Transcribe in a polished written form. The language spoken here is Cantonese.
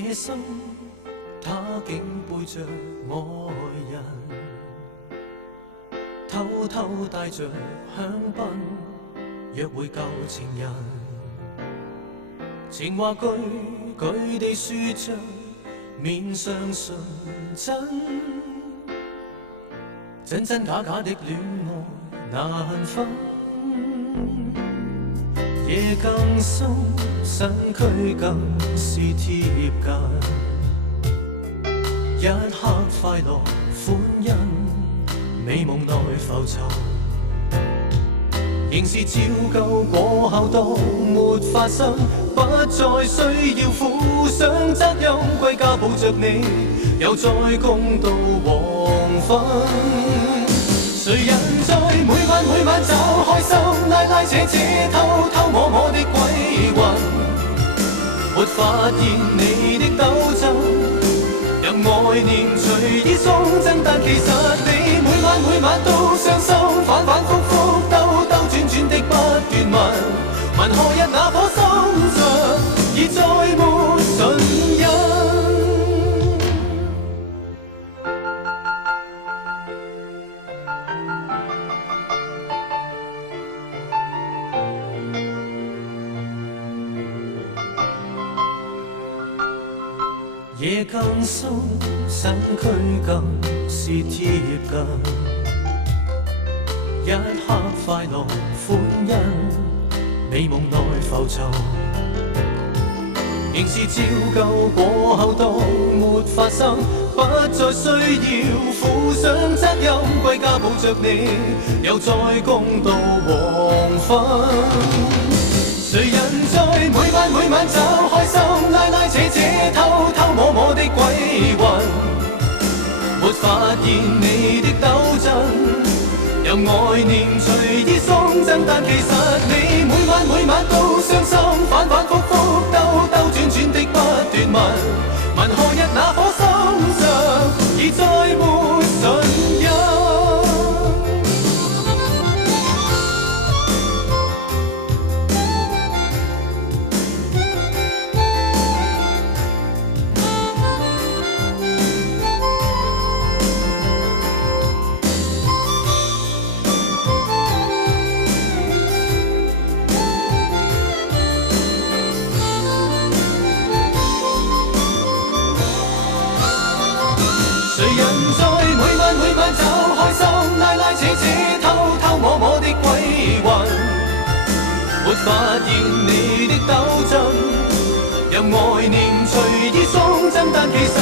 夜深，他竟背着愛人，偷偷帶着香檳，約會舊情人。情話句句地說着，面上純真，真真假假的戀愛難分。夜更深，身軀更是貼近，一刻快樂歡欣，美夢內浮沉，仍是照舊過後都沒發生，不再需要負上責任，歸家抱着你，又再共度黃昏。誰人在每晚找開心，拉拉扯扯，偷偷摸摸的鬼魂，沒發現你的鬥爭，任愛念隨意送贈，但其實你每晚都傷心，反覆兜轉的不斷問何日那顆心上已再沒唇印。夜更深，身軀更是貼近，一刻快樂歡欣，美夢內浮沉，仍是照舊過後都沒發生，不再需要負上責任，歸家抱着你，又再共度黃昏。誰人在每晚找開心，拉拉扯扯，偷偷摸摸的鬼魂，沒發現你的鬥爭，任愛念隨意送贈，但其實你每晚都傷心，反覆兜轉的不斷問何日那顆心上已再沒唇印。每晚找開心，拉拉扯扯，偷偷摸摸的鬼魂，沒發現你的鬥爭，任愛念隨意送贈，但其實